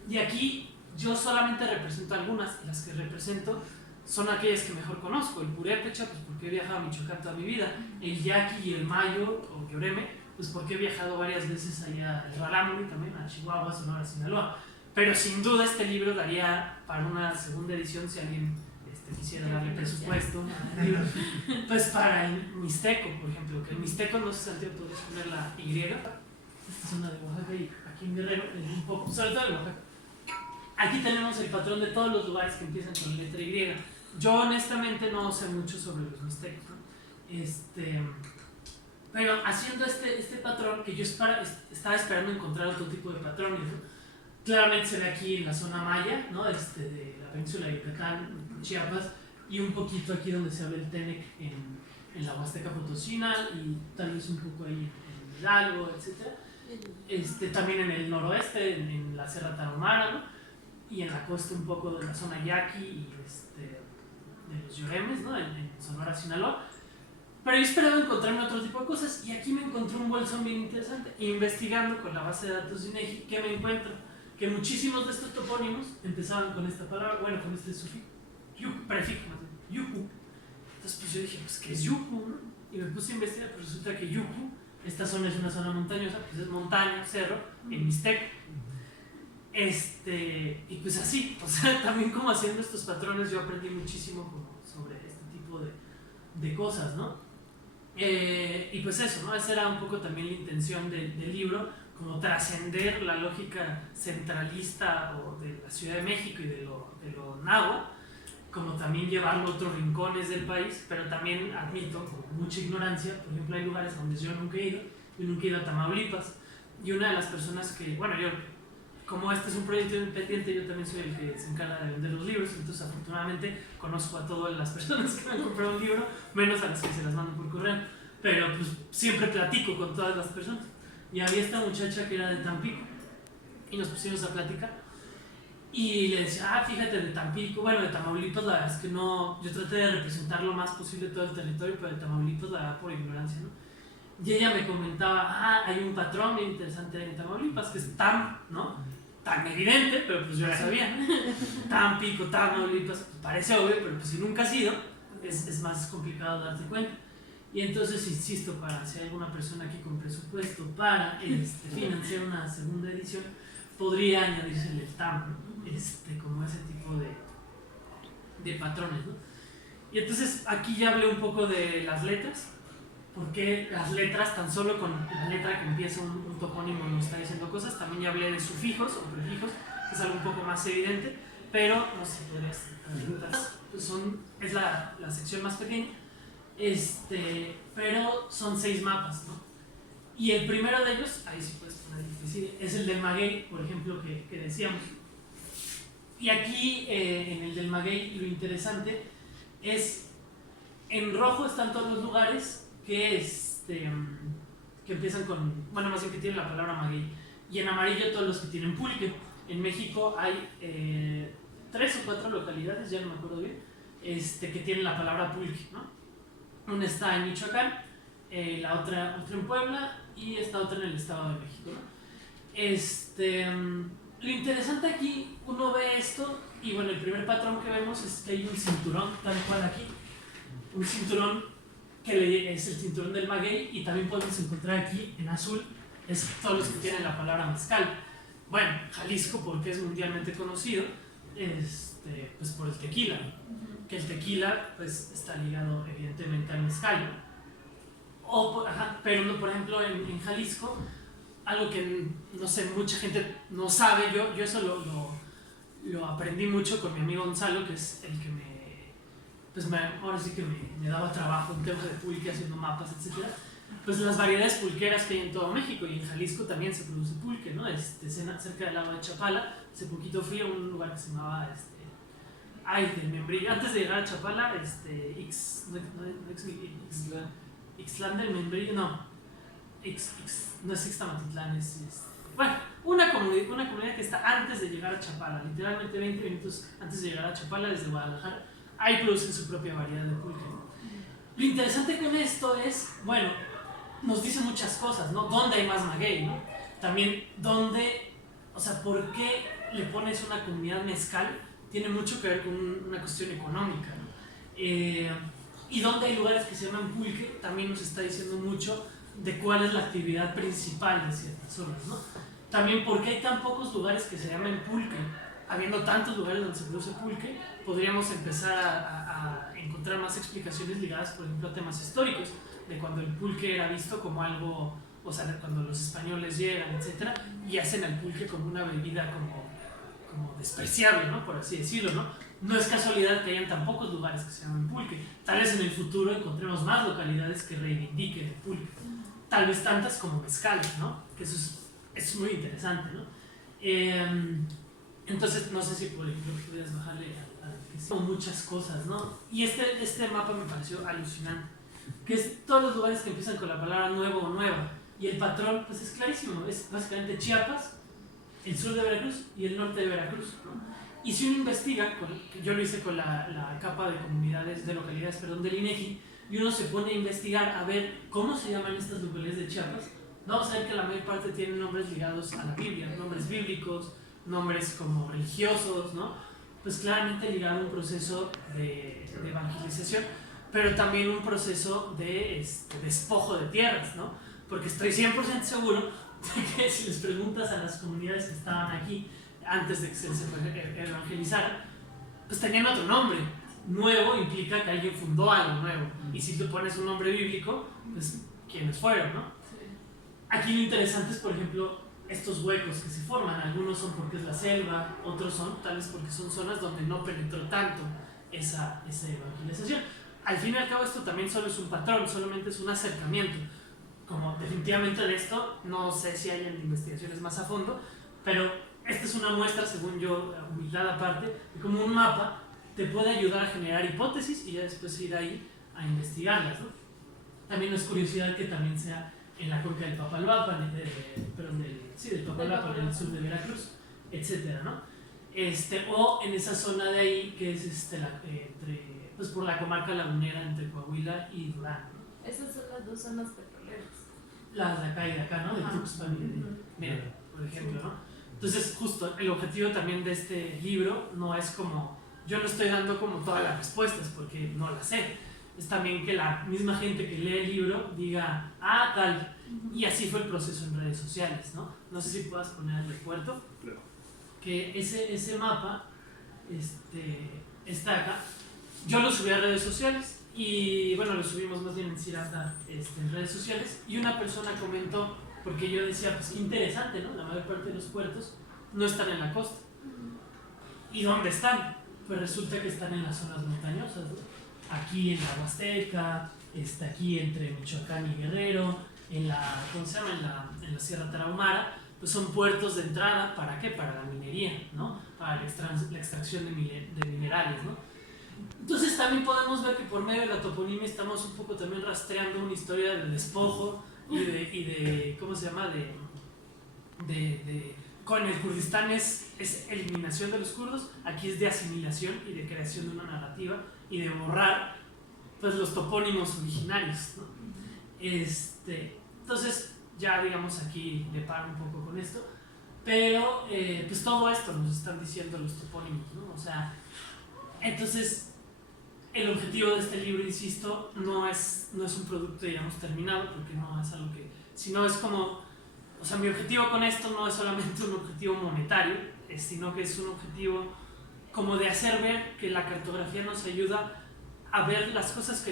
y aquí yo solamente represento algunas, y las que represento son aquellas que mejor conozco. El purépecha, pues porque he viajado a Michoacán toda mi vida. El yaqui y el mayo, o quebreme, pues porque he viajado varias veces allá al Rarámuri también, a Chihuahua, Sonora, Sinaloa. Pero sin duda este libro daría para una segunda edición si alguien quisiera darle presupuesto. Pues para el mixteco, por ejemplo, que el mixteco, no sé si Santiago podrías poner la Y. Esta zona de Oaxaca y aquí en Guerrero, un poco, sobre todo en Oaxaca. Aquí tenemos el patrón de todos los lugares que empiezan con la letra Y. Yo honestamente no sé mucho sobre los mixtecos, ¿no? Pero haciendo este patrón, que yo estaba esperando encontrar otro tipo de patrones, ¿no? Claramente se ve aquí en la zona maya, ¿no? De la península de Yucatán, Chiapas, y un poquito aquí donde se habla el Tenec en la Huasteca Potosina, y tal vez un poco ahí en Hidalgo, etc. También en el noroeste, en la Sierra Tarahumara, ¿no? Y en la costa un poco de la zona yaqui y de los Yoremes, ¿no? En Sonora, Sinaloa. Pero yo esperaba encontrarme otro tipo de cosas, y aquí me encontré un bolsón bien interesante. Investigando con la base de datos de INEGI, ¿qué me encuentro? Que muchísimos de estos topónimos empezaban con esta palabra, bueno, con este sufijo, prefijo, yucu. Entonces pues yo dije, pues ¿qué es yucu? ¿No? Y me puse a investigar, pues resulta que yucu, esta zona es una zona montañosa, pues es montaña, cerro, en mixteco. Y pues así, o sea, también como haciendo estos patrones yo aprendí muchísimo como sobre este tipo de cosas, ¿no? Y pues eso, ¿no? Esa era un poco también la intención del libro, como trascender la lógica centralista o de la Ciudad de México y de lo náhuatl, como también llevarlo a otros rincones del país, pero también admito, con mucha ignorancia, por ejemplo hay lugares donde yo nunca he ido a Tamaulipas, y una de las personas que, bueno, yo, como este es un proyecto independiente, yo también soy el que se encarga de vender los libros, entonces afortunadamente conozco a todas las personas que me han comprado un libro, menos a las que se las mando por correo, pero pues siempre platico con todas las personas. Y había esta muchacha que era de Tampico, y nos pusimos a platicar, y le decía, fíjate, de Tampico, bueno, de Tamaulipas la verdad es que no, yo traté de representar lo más posible todo el territorio, pero de Tamaulipas la verdad por ignorancia, ¿no? Y ella me comentaba, hay un patrón bien interesante en Tamaulipas, que es TAM, ¿no? Tan evidente, pero pues yo ya sabía. Tampico, Tamaulipas, pues parece obvio, pero pues si nunca has ido, es más complicado darte cuenta. Y entonces insisto, para si hay alguna persona aquí con presupuesto para financiar una segunda edición, podría añadirse el TAM, como ese tipo de patrones, ¿no? Y entonces aquí ya hablé un poco de las letras, porque las letras, tan solo con la letra que empieza un topónimo nos está diciendo cosas. También ya hablé de sufijos o prefijos, que es algo un poco más evidente, pero no sé si podrías pues es la sección más pequeña, pero son 6 mapas, ¿no? Y el primero de ellos, ahí sí puedes poner difícil, es el del maguey, por ejemplo, que decíamos. Y aquí en el del maguey lo interesante es, en rojo están todos los lugares que empiezan con, bueno, más bien que tienen la palabra maguey, y en amarillo todos los que tienen pulque. En México hay 3 o 4 localidades, ya no me acuerdo bien, que tienen la palabra pulque, ¿no? Una está en Michoacán, la otra en Puebla, y esta otra en el Estado de México, ¿no? Lo interesante aquí, uno ve esto, y bueno, el primer patrón que vemos es que hay un cinturón, tal cual aquí, un cinturón que es el cinturón del maguey, y también podemos encontrar aquí en azul, es todos los que tienen la palabra mezcal. Bueno, Jalisco, porque es mundialmente conocido, pues por el tequila, que el tequila pues está ligado evidentemente al mezcal, pero por ejemplo en Jalisco, algo que no sé, mucha gente no sabe, yo eso lo aprendí mucho con mi amigo Gonzalo, que es el que ahora sí que me daba trabajo en temas de pulque, haciendo mapas, etc. Pues las variedades pulqueras que hay en todo México, y en Jalisco también se produce pulque, ¿no? Cerca del lago de Chapala, hace poquito fui a un lugar que se llamaba del Membrillo. Antes de llegar a Chapala, Ixtlán del Membrillo, no es Ixtamatitlán, bueno, una comunidad que está antes de llegar a Chapala, literalmente 20 minutos antes de llegar a Chapala desde Guadalajara. Ahí producen su propia variedad de pulque. Lo interesante con esto es, bueno, nos dice muchas cosas, ¿no? ¿Dónde hay más maguey, no? También, ¿dónde, o sea, por qué le pones una comunidad mezcal, tiene mucho que ver con una cuestión económica, ¿no? Y donde hay lugares que se llaman pulque, también nos está diciendo mucho de cuál es la actividad principal de ciertas zonas, ¿no? También porque hay tan pocos lugares que se llaman pulque, habiendo tantos lugares donde se produce pulque, podríamos empezar a encontrar más explicaciones ligadas, por ejemplo, a temas históricos, de cuando el pulque era visto como algo, o sea, cuando los españoles llegan, etcétera, y hacen al pulque como una bebida como despreciable, ¿no? Por así decirlo, ¿no? No es casualidad que hayan tan pocos lugares que se llamen pulque. Tal vez en el futuro encontremos más localidades que reivindiquen el pulque. Tal vez tantas como mezcales, ¿no? Que eso es muy interesante, ¿no? Entonces, no sé si por ejemplo pudieras bajarle a son muchas cosas, ¿no? Y este mapa me pareció alucinante, que es todos los lugares que empiezan con la palabra nuevo o nueva. Y el patrón, pues es clarísimo, es básicamente Chiapas, el sur de Veracruz y el norte de Veracruz, ¿no? Y si uno investiga, yo lo hice con la capa de comunidades, de localidades, perdón, del INEGI, y uno se pone a investigar a ver cómo se llaman estas localidades de Chiapas, vamos a ver que la mayor parte tienen nombres ligados a la Biblia, nombres bíblicos, nombres como religiosos, ¿no? Pues claramente ligado a un proceso de evangelización, pero también un proceso de despojo de tierras, ¿no? Porque estoy 100% seguro de que si les preguntas a las comunidades que estaban aquí antes de que se evangelizara, pues tenían otro nombre. Nuevo implica que alguien fundó algo nuevo. Y si tú pones un nombre bíblico, pues quiénes fueron, ¿no? Aquí lo interesante es, por ejemplo, estos huecos que se forman. Algunos son porque es la selva, otros son tal vez porque son zonas donde no penetró tanto esa evangelización. Al fin y al cabo esto también solo es un patrón, solamente es un acercamiento. Como definitivamente de esto, no sé si hay investigaciones más a fondo, pero esta es una muestra, según yo, humildad aparte, de cómo un mapa te puede ayudar a generar hipótesis y ya después ir ahí a investigarlas, ¿no? También es curiosidad que también sea en la cuenca del Papaloapan, del Papaloapan, en el sur de Veracruz, etcétera, ¿no? O en esa zona de ahí que es pues por la comarca lagunera entre Coahuila y Durango, ¿no? Esas son las dos zonas petroleras. Las de acá y de acá, ¿no? De Tuxpan y de Mérida, por ejemplo, ¿no? Entonces, justo, el objetivo también de este libro no es como, yo no estoy dando como todas las respuestas porque no las sé. Es también que la misma gente que lee el libro diga, tal. Y así fue el proceso en redes sociales, ¿no? No sé si puedas poner el recuerdo. Claro. Que ese mapa está acá. Yo lo subí a redes sociales y, bueno, lo subimos más bien en Cirata en redes sociales. Y una persona comentó, porque yo decía, pues interesante, ¿no? La mayor parte de los puertos no están en la costa. ¿Y dónde están? Pues resulta que están en las zonas montañosas, ¿no? Aquí en la Huasteca, aquí entre Michoacán y Guerrero, ¿cómo se llama? En la Sierra Tarahumara, pues son puertos de entrada, ¿para qué? Para la minería, ¿no? Para la extracción de minerales, ¿no? Entonces también podemos ver que por medio de la toponimia estamos un poco también rastreando una historia de despojo y de ¿cómo se llama? Con el Kurdistán es eliminación de los kurdos, aquí es de asimilación y de creación de una narrativa y de borrar pues los topónimos originarios, ¿no? Entonces ya digamos aquí le paro un poco con esto, pero pues todo esto nos están diciendo los topónimos, ¿no? O sea, entonces el objetivo de este libro, insisto, no es un producto, digamos, terminado, porque no es algo que, sino es como, o sea, mi objetivo con esto no es solamente un objetivo monetario, sino que es un objetivo como de hacer ver que la cartografía nos ayuda a ver las cosas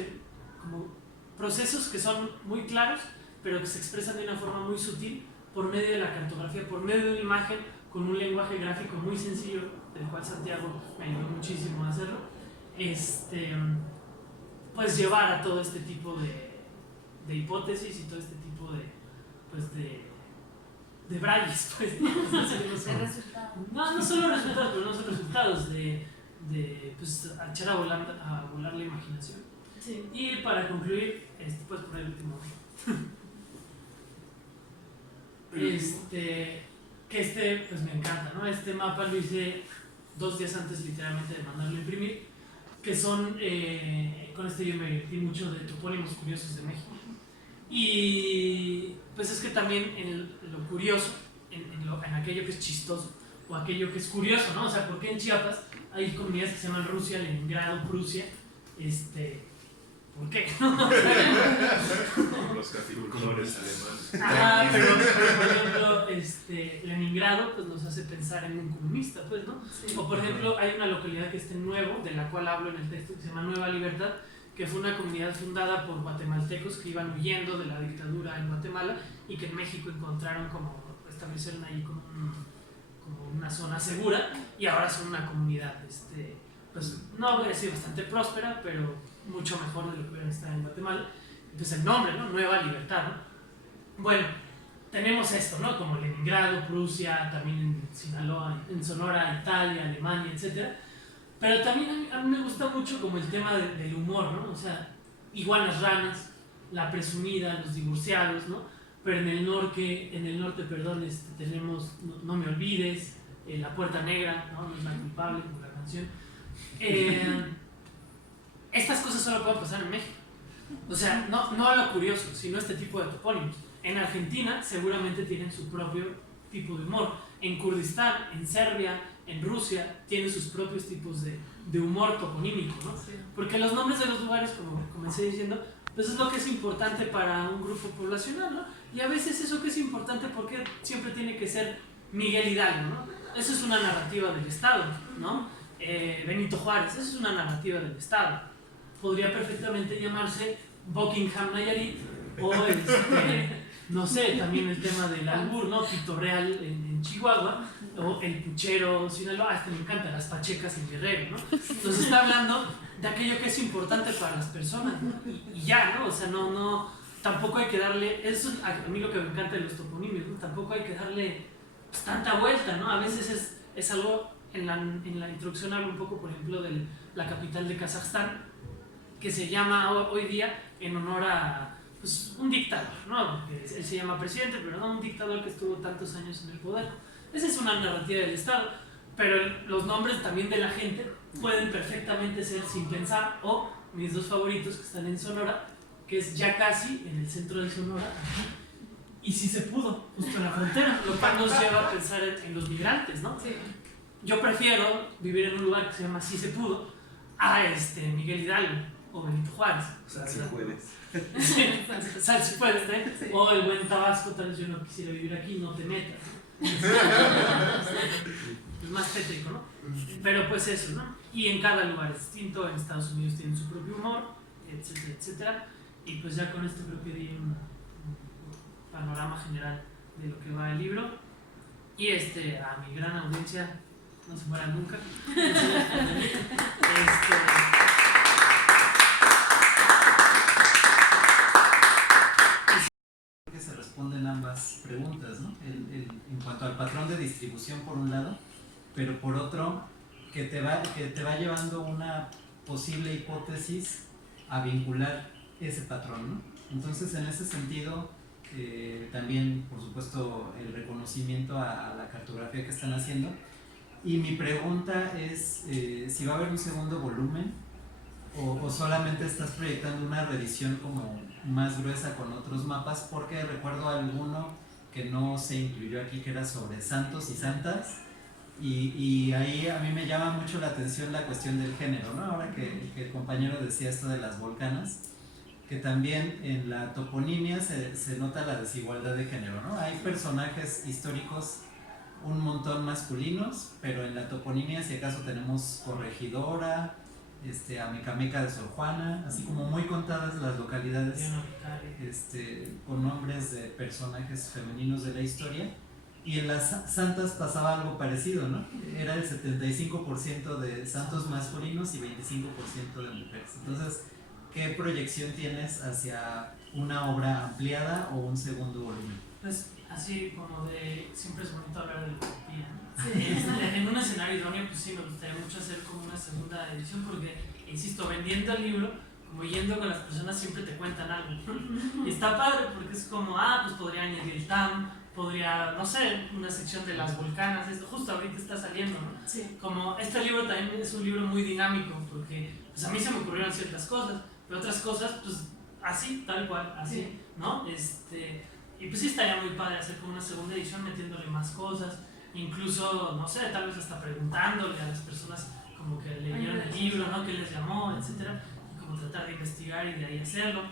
como procesos que son muy claros, pero que se expresan de una forma muy sutil por medio de la cartografía, por medio de una imagen con un lenguaje gráfico muy sencillo, del cual Santiago me ayudó muchísimo a hacerlo. Pues llevar a todo este tipo de hipótesis y todo este tipo de brailles, pues, ¿no? De resultados. No solo resultados, pero no son resultados pues, echar a volar la imaginación. Sí. Y para concluir, puedes poner el último. Que pues me encanta, ¿no? Este mapa lo hice 2 días antes literalmente de mandarlo a imprimir, que son, con yo me divertí mucho de topónimos curiosos de México. Y pues es que también en lo curioso, en aquello que es chistoso, o aquello que es curioso, ¿no? O sea, ¿por qué en Chiapas hay comunidades que se llaman Rusia, Leningrado, Prusia? ¿Por qué? Los caficultores alemanes. Pero por ejemplo, Leningrado pues nos hace pensar en un comunista, pues, ¿no? Sí. O por ejemplo, hay una localidad que está en Nuevo, de la cual hablo en el texto, que se llama Nueva Libertad, que fue una comunidad fundada por guatemaltecos que iban huyendo de la dictadura en Guatemala y que en México encontraron establecieron ahí como una zona segura, y ahora son una comunidad, pues no voy a decir bastante próspera, pero mucho mejor de lo que hubieran estado en Guatemala. Entonces el nombre, ¿no? Nueva Libertad, ¿no? Bueno, tenemos esto, ¿no? Como Leningrado, Prusia, también en Sinaloa, en Sonora, Italia, Alemania, etc. Pero también a mí me gusta mucho como el tema del humor, ¿no? O sea, Iguanas Ranas, La Presumida, Los Divorciados, ¿no? Pero en el norte, tenemos No Me Olvides, La Puerta Negra, ¿no? No es la culpable, como la canción. Estas cosas solo pueden pasar en México. O sea, no lo curioso, sino este tipo de topónimos. En Argentina seguramente tienen su propio tipo de humor. En Kurdistán, en Serbia, en Rusia, tienen sus propios tipos de humor toponímico, ¿no? Sí. Porque los nombres de los lugares, como comencé diciendo, pues es lo que es importante para un grupo poblacional, ¿no? Y a veces eso que es importante, porque siempre tiene que ser Miguel Hidalgo, ¿no? Eso es una narrativa del Estado, ¿no? Benito Juárez, eso es una narrativa del Estado. Podría perfectamente llamarse Buckingham Nayarit, o no sé, también el tema del albur, ¿no? Pito Real en Chihuahua, o el Puchero Sinaloa, me encanta, las Pachecas en Guerrero, ¿no? Entonces está hablando de aquello que es importante para las personas, ¿no? Y ya, ¿no? O sea, tampoco hay que darle, eso es a mí lo que me encanta de los toponimios, ¿no? Tampoco hay que darle pues tanta vuelta, ¿no? A veces es algo, en la introducción hablo un poco, por ejemplo, de la capital de Kazajstán, que se llama hoy día en honor a pues, un dictador, ¿no? Él se llama presidente, pero no un dictador que estuvo tantos años en el poder. Esa es una narrativa del Estado, pero los nombres también de la gente pueden perfectamente ser Sin Pensar, o mis dos favoritos que están en Sonora, que es Ya Casi, en el centro de Sonora, y Si Se Pudo, justo en la frontera, lo cual nos lleva a pensar en los migrantes, ¿no? Sí. Yo prefiero vivir en un lugar que se llama Si Se Pudo a Miguel Hidalgo o Benito Juárez. Si puedes. Sal si puedes, ¿eh? Sí. O el buen Tabasco, tal vez yo no quisiera vivir aquí, no te metas. Es más tétrico, ¿no? Pero pues eso, ¿no? Y en cada lugar es distinto, en Estados Unidos tienen su propio humor, etcétera, etcétera. Y pues ya con esto creo que di un panorama general de lo que va el libro. Y a mi gran audiencia, no se mueran nunca. Que se responden ambas preguntas, ¿no? En cuanto al patrón de distribución por un lado, pero por otro, que te va llevando una posible hipótesis a vincular ese patrón, ¿no? Entonces, en ese sentido, también, por supuesto, el reconocimiento a la cartografía que están haciendo. Y mi pregunta es si va a haber un segundo volumen o solamente estás proyectando una reedición como más gruesa con otros mapas, porque recuerdo alguno que no se incluyó aquí, que era sobre santos y santas, y ahí a mí me llama mucho la atención la cuestión del género, ¿no? Ahora que el compañero decía esto de las volcanas, que también en la toponimia se nota la desigualdad de género, ¿no? Hay personajes históricos un montón masculinos, pero en la toponimia, si acaso, tenemos Corregidora, Amecameca de Sor Juana, así como muy contadas las localidades con nombres de personajes femeninos de la historia. Y en las santas pasaba algo parecido, ¿no? Era el 75% de santos masculinos y 25% de mujeres. Entonces, ¿qué proyección tienes hacia una obra ampliada o un segundo volumen? Pues así como siempre es bonito hablar de la utopía, ¿no? En un escenario idóneo, pues sí, me gustaría mucho hacer como una segunda edición, porque, insisto, vendiendo el libro, como yendo con las personas, siempre te cuentan algo. Y está padre, porque es como, pues podría añadir el TAM, podría, no sé, una sección de las volcanas, esto justo ahorita está saliendo, ¿no? Sí. Como este libro también es un libro muy dinámico, porque pues a mí se me ocurrieron ciertas cosas, pero otras cosas, pues así, tal cual, así, Sí. ¿no? Y pues sí estaría muy padre hacer como una segunda edición metiéndole más cosas. incluso, no sé, tal vez hasta preguntándole a las personas como que leyeron el libro, ¿no? ¿Qué les llamó, etcétera? Y como tratar de investigar y de ahí hacerlo.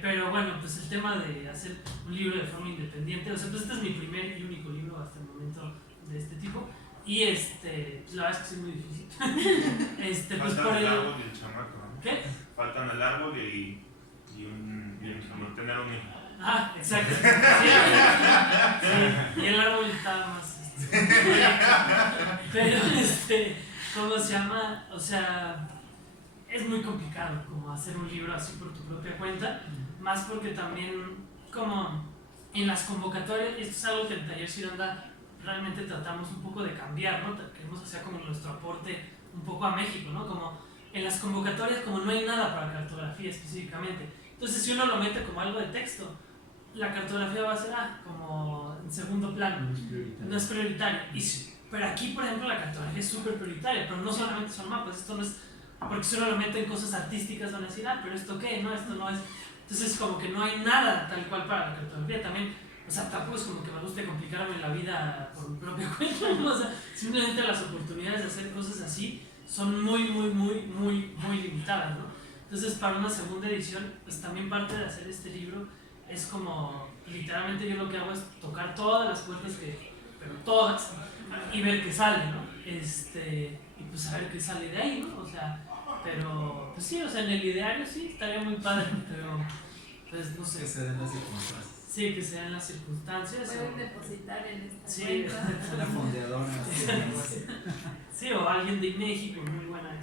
Pero bueno, pues el tema de hacer un libro de forma independiente, o sea, pues este es mi primer y único libro hasta el momento de este tipo. Y pues la verdad es que sí es muy difícil. Pues por el árbol y el chamaco, ¿no? ¿Qué? Faltan el árbol y tener un hijo. Ah, exacto. Sí, sí, y el árbol está más. Pero ¿cómo se llama? O sea, es muy complicado como hacer un libro así por tu propia cuenta, más porque también como en las convocatorias, esto es algo que en Taller Ciranda realmente tratamos un poco de cambiar, ¿no? Queremos hacer como nuestro aporte un poco a México, ¿no? Como en las convocatorias como no hay nada para cartografía específicamente, entonces si uno lo mete como algo de texto, la cartografía va a ser como en segundo plano, no es prioritario. Pero aquí, por ejemplo, la cartografía es súper prioritaria, pero no solamente son mapas, esto no es, porque si uno lo mete en cosas artísticas van a decir, pero esto qué, no, esto no es. Entonces como que no hay nada tal cual para la cartografía también. O sea, tampoco es como que me guste complicarme la vida por mi propia cuenta, ¿no? O sea, simplemente las oportunidades de hacer cosas así son muy limitadas, ¿no? Entonces para una segunda edición, pues también parte de hacer este libro es como, literalmente yo lo que hago es tocar todas las puertas pero todas, y ver qué sale, ¿no? Y pues saber qué sale de ahí, ¿no? O sea, pero, pues sí, o sea, en el ideario sí, estaría muy padre, pero, pues no sé. Que se den las circunstancias. Sí, que sean las circunstancias. Pueden depositar en esta Sí, cuenta. Una fondeadora. Sí, o alguien de México, muy buena,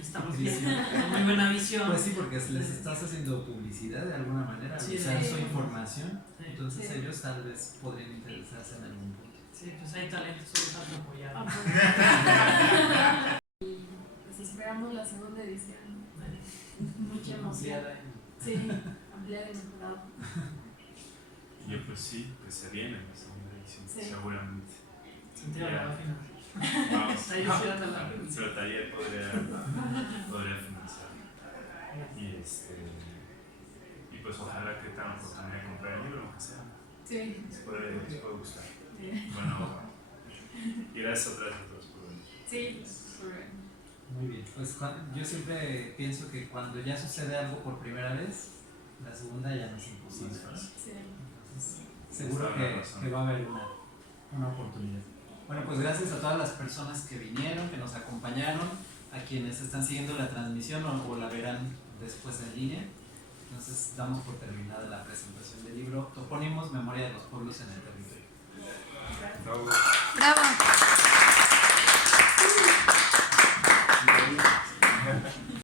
estamos viendo, muy buena visión. Pues sí, porque les estás haciendo publicidad de alguna manera, Sí, usar sí. su información, Sí. entonces Sí. ellos tal vez podrían interesarse en algún punto. Sí, pues hay talento, solo falta apoyar. Y pues esperamos la segunda edición. Mucha emoción. Ampliada. Sí, ampliada y mejorada. Y pues sí, pues se viene la segunda edición, Sí. seguramente. Santiago la va a financiar. Vamos. Ahí sí, la Pero Taller podría financiar. Y pues ojalá que tengan oportunidad de comprar el libro, aunque sea. Sí. Les puede gustar. Sí. Bueno, y gracias otra vez a todos por venir. Sí, sobre. Muy bien, pues yo siempre pienso que cuando ya sucede algo por primera vez, la segunda ya no es imposible. Sí. Entonces, seguro que va a haber una oportunidad. Bueno, pues gracias a todas las personas que vinieron, que nos acompañaron, a quienes están siguiendo la transmisión o la verán después en línea. Entonces damos por terminada la presentación del libro Topónimos, Memoria de los Pueblos en el Territorio. Bravo. Bravo.